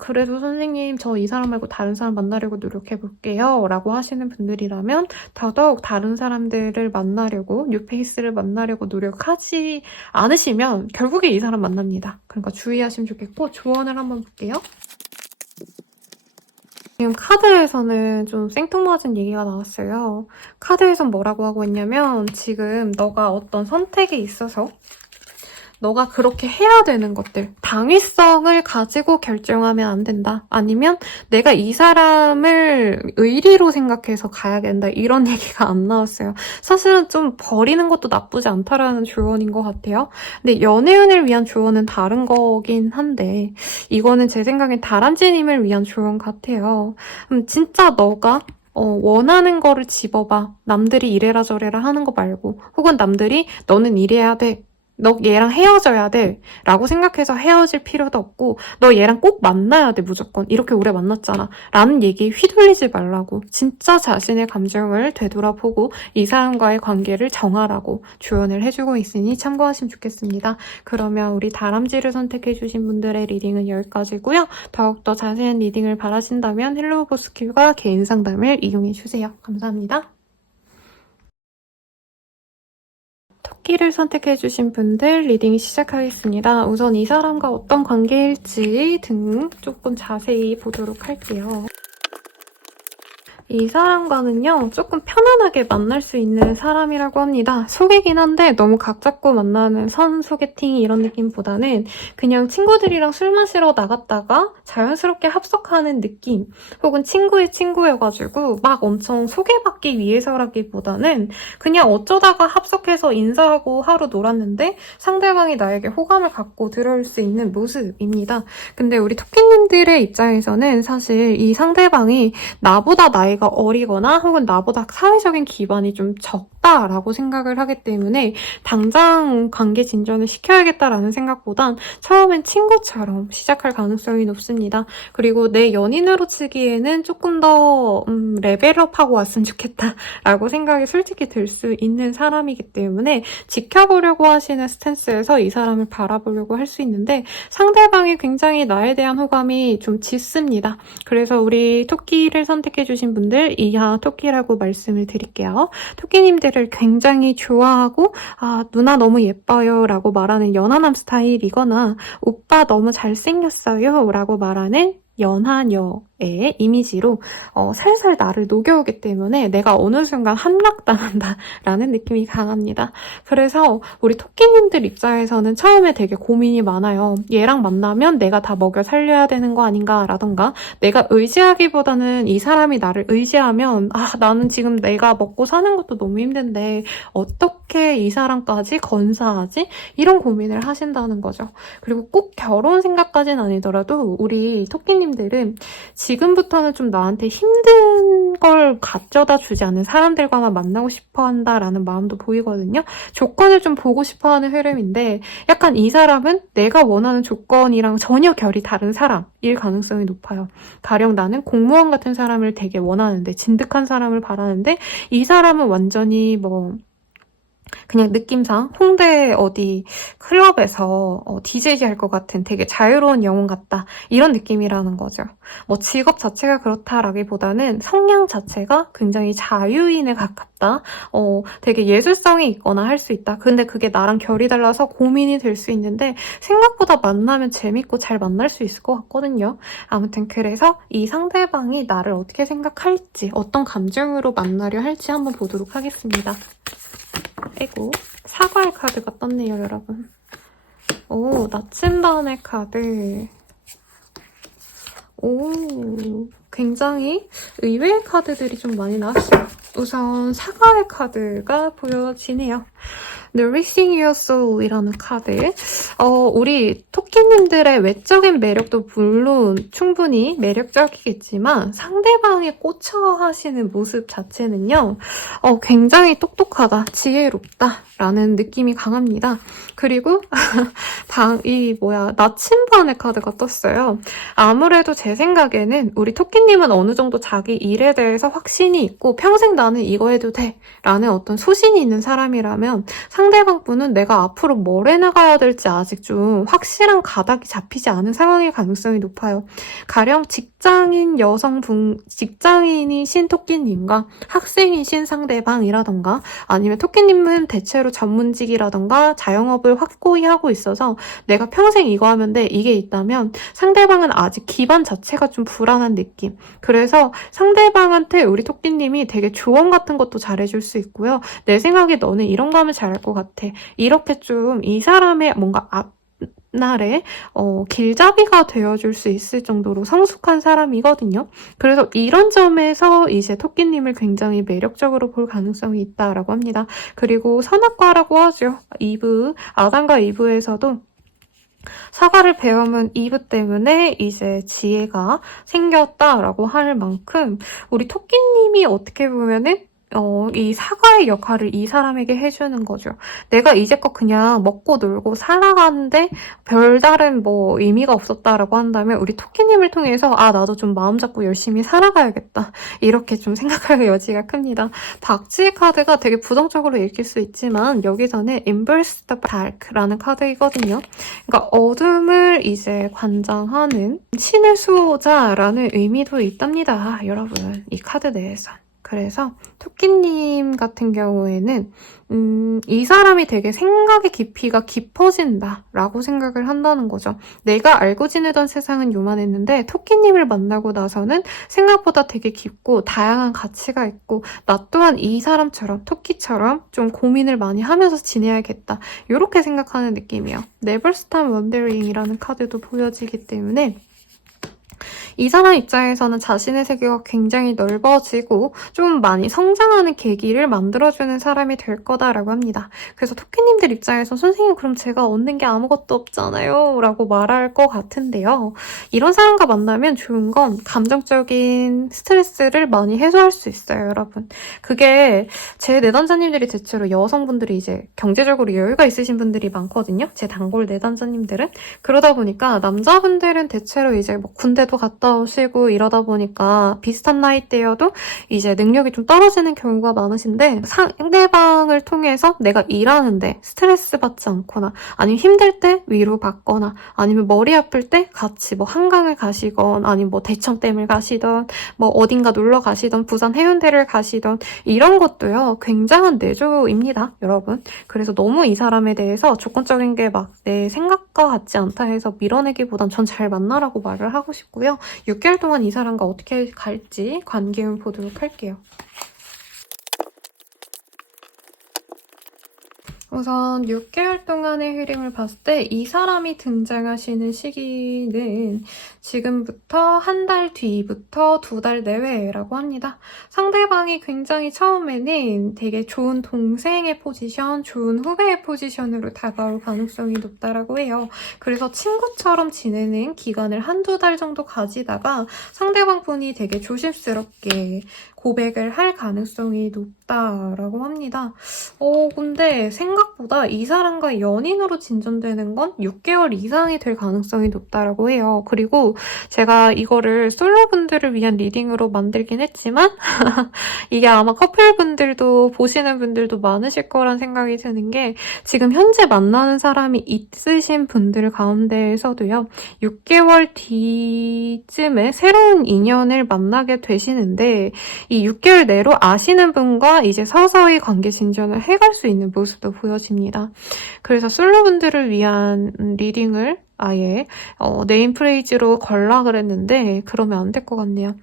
그래도 선생님 저 이 사람 말고 다른 사람 만나려고 노력해볼게요 라고 하시는 분들이라면 더더욱 다른 사람들을 만나려고 뉴페이스를 만나려고 노력하지 않으시면 결국에 이 사람 만납니다. 그러니까 주의하시면 좋겠고 조언을 한번 볼게요. 지금 카드에서는 좀 생뚱맞은 얘기가 나왔어요. 카드에선 뭐라고 하고 있냐면 지금 너가 어떤 선택에 있어서 너가 그렇게 해야 되는 것들, 당위성을 가지고 결정하면 안 된다. 아니면 내가 이 사람을 의리로 생각해서 가야 된다. 이런 얘기가 안 나왔어요. 사실은 좀 버리는 것도 나쁘지 않다라는 조언인 것 같아요. 근데 연애운을 위한 조언은 다른 거긴 한데 이거는 제 생각엔 다람쥐님을 위한 조언 같아요. 진짜 너가 원하는 거를 집어봐. 남들이 이래라 저래라 하는 거 말고 혹은 남들이 너는 이래야 돼. 너 얘랑 헤어져야 돼 라고 생각해서 헤어질 필요도 없고 너 얘랑 꼭 만나야 돼 무조건 이렇게 오래 만났잖아 라는 얘기에 휘둘리지 말라고 진짜 자신의 감정을 되돌아보고 이 사람과의 관계를 정하라고 조언을 해주고 있으니 참고하시면 좋겠습니다. 그러면 우리 다람쥐를 선택해주신 분들의 리딩은 여기까지고요. 더욱더 자세한 리딩을 바라신다면 헬로우보스큐가 개인 상담을 이용해주세요. 감사합니다. 토끼를 선택해주신 분들 리딩 시작하겠습니다. 우선 이 사람과 어떤 관계일지 등 조금 자세히 보도록 할게요. 이 사람과는요, 조금 편안하게 만날 수 있는 사람이라고 합니다. 소개긴 한데 너무 각 잡고 만나는 선 소개팅 이런 느낌보다는 그냥 친구들이랑 술 마시러 나갔다가 자연스럽게 합석하는 느낌, 혹은 친구의 친구여가지고 막 엄청 소개받기 위해서라기보다는 그냥 어쩌다가 합석해서 인사하고 하루 놀았는데 상대방이 나에게 호감을 갖고 들어올 수 있는 모습입니다. 근데 우리 토끼님들의 입장에서는 사실 이 상대방이 나보다 나이가 어리거나 혹은 나보다 사회적인 기반이 좀 적다라고 생각을 하기 때문에 당장 관계 진전을 시켜야겠다라는 생각보단 처음엔 친구처럼 시작할 가능성이 높습니다. 그리고 내 연인으로 치기에는 조금 더 레벨업하고 왔으면 좋겠다라고 생각이 솔직히 들 수 있는 사람이기 때문에 지켜보려고 하시는 스탠스에서 이 사람을 바라보려고 할 수 있는데 상대방이 굉장히 나에 대한 호감이 좀 짙습니다. 그래서 우리 토끼를 선택해주신 분들 이하 토끼라고 말씀을 드릴게요. 토끼님들을 굉장히 좋아하고 누나 너무 예뻐요 라고 말하는 연하남 스타일이거나 오빠 너무 잘생겼어요 라고 말하는 연하녀의 이미지로 살살 나를 녹여오기 때문에 내가 어느 순간 함락당한다라는 느낌이 강합니다. 그래서 우리 토끼님들 입장에서는 처음에 되게 고민이 많아요. 얘랑 만나면 내가 다 먹여 살려야 되는 거 아닌가 라던가 내가 의지하기보다는 이 사람이 나를 의지하면 나는 지금 내가 먹고 사는 것도 너무 힘든데 어떻게 이 사람까지 건사하지? 이런 고민을 하신다는 거죠. 그리고 꼭 결혼 생각까지는 아니더라도 우리 토끼님 들은 지금부터는 좀 나한테 힘든 걸 가져다 주지 않는 사람들과만 만나고 싶어 한다라는 마음도 보이거든요. 조건을 좀 보고 싶어 하는 흐름인데 약간 이 사람은 내가 원하는 조건이랑 전혀 결이 다른 사람일 가능성이 높아요. 가령 나는 공무원 같은 사람을 되게 원하는데 진득한 사람을 바라는데 이 사람은 완전히 그냥 느낌상 홍대 어디 클럽에서 DJ 할 것 같은 되게 자유로운 영혼 같다 이런 느낌이라는 거죠. 직업 자체가 그렇다라기보다는 성향 자체가 굉장히 자유인에 가깝다. 되게 예술성이 있거나 할 수 있다. 근데 그게 나랑 결이 달라서 고민이 될 수 있는데 생각보다 만나면 재밌고 잘 만날 수 있을 것 같거든요. 아무튼 그래서 이 상대방이 나를 어떻게 생각할지 어떤 감정으로 만나려 할지 한번 보도록 하겠습니다. 아이고, 사과의 카드가 떴네요, 여러분. 오, 나침반의 카드. 오, 굉장히 의외의 카드들이 좀 많이 나왔어요. 우선 사과의 카드가 보여지네요. Nourishing Your Soul이라는 카드. 우리 토끼님들의 외적인 매력도 물론 충분히 매력적이겠지만 상대방에 꽂혀 하시는 모습 자체는요. 굉장히 똑똑하다, 지혜롭다 라는 느낌이 강합니다. 그리고 나침반의 카드가 떴어요. 아무래도 제 생각에는 우리 토끼님은 어느 정도 자기 일에 대해서 확신이 있고 평생 나는 이거 해도 돼 라는 어떤 소신이 있는 사람이라면 상대방 분은 내가 앞으로 뭘 해나가야 될지 아직 좀 확실한 가닥이 잡히지 않은 상황일 가능성이 높아요. 가령 직장인이신 토끼님과 학생이신 상대방이라던가 아니면 토끼님은 대체로 전문직이라던가 자영업을 확고히 하고 있어서 내가 평생 이거 하면 돼 이게 있다면 상대방은 아직 기반 자체가 좀 불안한 느낌. 그래서 상대방한테 우리 토끼님이 되게 조언 같은 것도 잘해줄 수 있고요. 내 생각에 너는 이런 거 하면 잘할 것 같아. 이렇게 좀 이 사람의 뭔가 앞날에 길잡이가 되어줄 수 있을 정도로 성숙한 사람이거든요. 그래서 이런 점에서 이제 토끼님을 굉장히 매력적으로 볼 가능성이 있다라고 합니다. 그리고 선악과라고 하죠. 아담과 이브에서도 사과를 베어문 이브 때문에 이제 지혜가 생겼다라고 할 만큼 우리 토끼님이 어떻게 보면은 이 사과의 역할을 이 사람에게 해주는 거죠. 내가 이제껏 그냥 먹고 놀고 살아가는데 별다른 의미가 없었다라고 한다면 우리 토끼님을 통해서 나도 좀 마음 잡고 열심히 살아가야겠다. 이렇게 좀 생각할 여지가 큽니다. 박쥐의 카드가 되게 부정적으로 읽힐 수 있지만 여기서는 Embrace the Dark라는 카드이거든요. 그러니까 어둠을 이제 관장하는 신의 수호자라는 의미도 있답니다. 여러분, 이 카드 내에서. 그래서 토끼님 같은 경우에는 이 사람이 되게 생각의 깊이가 깊어진다 라고 생각을 한다는 거죠. 내가 알고 지내던 세상은 요만했는데 토끼님을 만나고 나서는 생각보다 되게 깊고 다양한 가치가 있고 나 또한 이 사람처럼 토끼처럼 좀 고민을 많이 하면서 지내야겠다 이렇게 생각하는 느낌이에요. Never Stop Wondering이라는 카드도 보여지기 때문에 이 사람 입장에서는 자신의 세계가 굉장히 넓어지고 좀 많이 성장하는 계기를 만들어주는 사람이 될 거다라고 합니다. 그래서 토끼님들 입장에서 선생님 그럼 제가 얻는 게 아무것도 없잖아요 라고 말할 것 같은데요. 이런 사람과 만나면 좋은 건 감정적인 스트레스를 많이 해소할 수 있어요, 여러분. 그게 제 내담자님들이 대체로 여성분들이 이제 경제적으로 여유가 있으신 분들이 많거든요. 제 단골 내담자님들은. 그러다 보니까 남자분들은 대체로 이제 뭐 군대도 갔다 오시고 이러다 보니까 비슷한 나이대여도 이제 능력이 좀 떨어지는 경우가 많으신데 상대방을 통해서 내가 일하는데 스트레스 받지 않거나 아니면 힘들 때 위로받거나 아니면 머리 아플 때 같이 뭐 한강을 가시건 아니면 뭐 대청댐을 가시던 뭐 어딘가 놀러 가시던 부산 해운대를 가시던 이런 것도요 굉장한 내조입니다, 여러분. 그래서 너무 이 사람에 대해서 조건적인 게 막 내 생각과 같지 않다 해서 밀어내기보단 전 잘 만나라고 말을 하고 싶고요. 6개월 동안 이 사람과 어떻게 갈지 관계운 보도록 할게요. 우선 6개월 동안의 흐름을 봤을 때 이 사람이 등장하시는 시기는 지금부터 한 달 뒤부터 2달 내외라고 합니다. 상대방이 굉장히 처음에는 되게 좋은 동생의 포지션, 좋은 후배의 포지션으로 다가올 가능성이 높다라고 해요. 그래서 친구처럼 지내는 기간을 1~2달 정도 가지다가 상대방 분이 되게 조심스럽게 고백을 할 가능성이 높다라고 합니다. 근데 생각보다 이 사람과 연인으로 진전되는 건 6개월 이상이 될 가능성이 높다라고 해요. 그리고 제가 이거를 솔로분들을 위한 리딩으로 만들긴 했지만 이게 아마 커플분들도 보시는 분들도 많으실 거란 생각이 드는 게 지금 현재 만나는 사람이 있으신 분들 가운데에서도요. 6개월 뒤쯤에 새로운 인연을 만나게 되시는데 이 6개월 내로 아시는 분과 이제 서서히 관계 진전을 해갈 수 있는 모습도 보여집니다. 그래서 솔로분들을 위한 리딩을 아예 네임프레이즈로 걸라 그랬는데 그러면 안 될 것 같네요.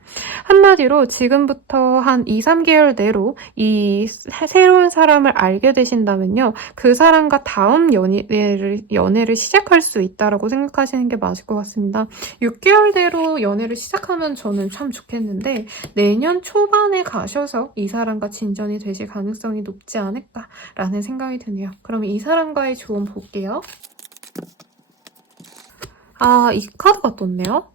한마디로 지금부터 한 2~3개월 내로 이 새로운 사람을 알게 되신다면요. 그 사람과 다음 연애를 시작할 수 있다라고 생각하시는 게 맞을 것 같습니다. 6개월 내로 연애를 시작하면 저는 참 좋겠는데 내년 초반에 가셔서 이 사람과 진전이 되실 가능성이 높지 않을까라는 생각이 드네요. 그럼 이 사람과의 조언 볼게요. 이 카드가 떴네요.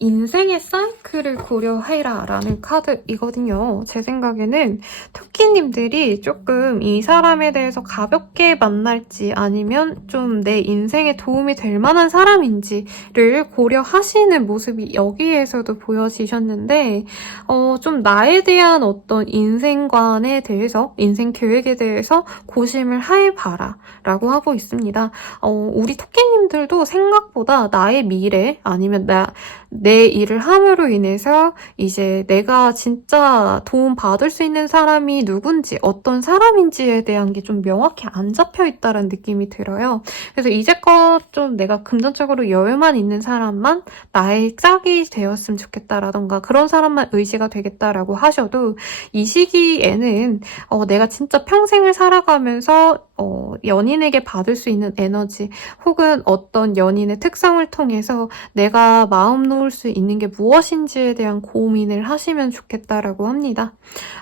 인생의 사이클을 고려해라 라는 카드이거든요. 제 생각에는 토끼님들이 조금 이 사람에 대해서 가볍게 만날지 아니면 좀 내 인생에 도움이 될 만한 사람인지를 고려하시는 모습이 여기에서도 보여지셨는데 좀 나에 대한 어떤 인생관에 대해서 인생 계획에 대해서 고심을 해봐라 라고 하고 있습니다. 우리 토끼님들도 생각보다 나의 미래 아니면 내 일을 함으로 인해서 이제 내가 진짜 도움 받을 수 있는 사람이 누군지 어떤 사람인지에 대한 게 좀 명확히 안 잡혀 있다는 느낌이 들어요. 그래서 이제껏 좀 내가 금전적으로 여유만 있는 사람만 나의 짝이 되었으면 좋겠다라던가 그런 사람만 의지가 되겠다라고 하셔도 이 시기에는 내가 진짜 평생을 살아가면서 연인에게 받을 수 있는 에너지 혹은 어떤 연인의 특성을 통해서 내가 마음 놓을 수 있는 게 무엇인지에 대한 고민을 하시면 좋겠다라고 합니다.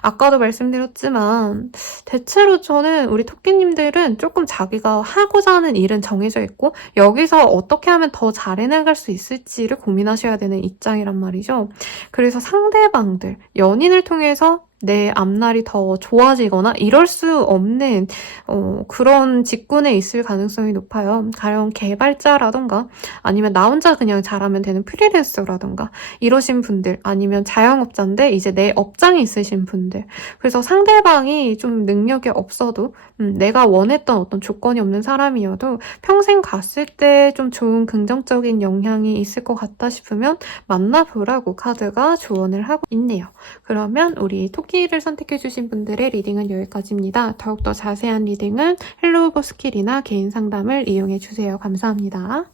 아까도 말씀드렸지만 대체로 저는 우리 토끼님들은 조금 자기가 하고자 하는 일은 정해져 있고 여기서 어떻게 하면 더 잘 해나갈 수 있을지를 고민하셔야 되는 입장이란 말이죠. 그래서 상대방들, 연인을 통해서 내 앞날이 더 좋아지거나 이럴 수 없는 그런 직군에 있을 가능성이 높아요. 가령 개발자라던가 아니면 나 혼자 그냥 잘하면 되는 프리랜서라던가 이러신 분들, 아니면 자영업자인데 이제 내 업장이 있으신 분들. 그래서 상대방이 좀 능력이 없어도 내가 원했던 어떤 조건이 없는 사람이어도 평생 갔을 때 좀 좋은 긍정적인 영향이 있을 것 같다 싶으면 만나보라고 카드가 조언을 하고 있네요. 그러면 우리 토끼를 선택해주신 분들의 리딩은 여기까지입니다. 더욱더 자세한 리딩은 헬로우 버스킬이나 개인 상담을 이용해주세요. 감사합니다.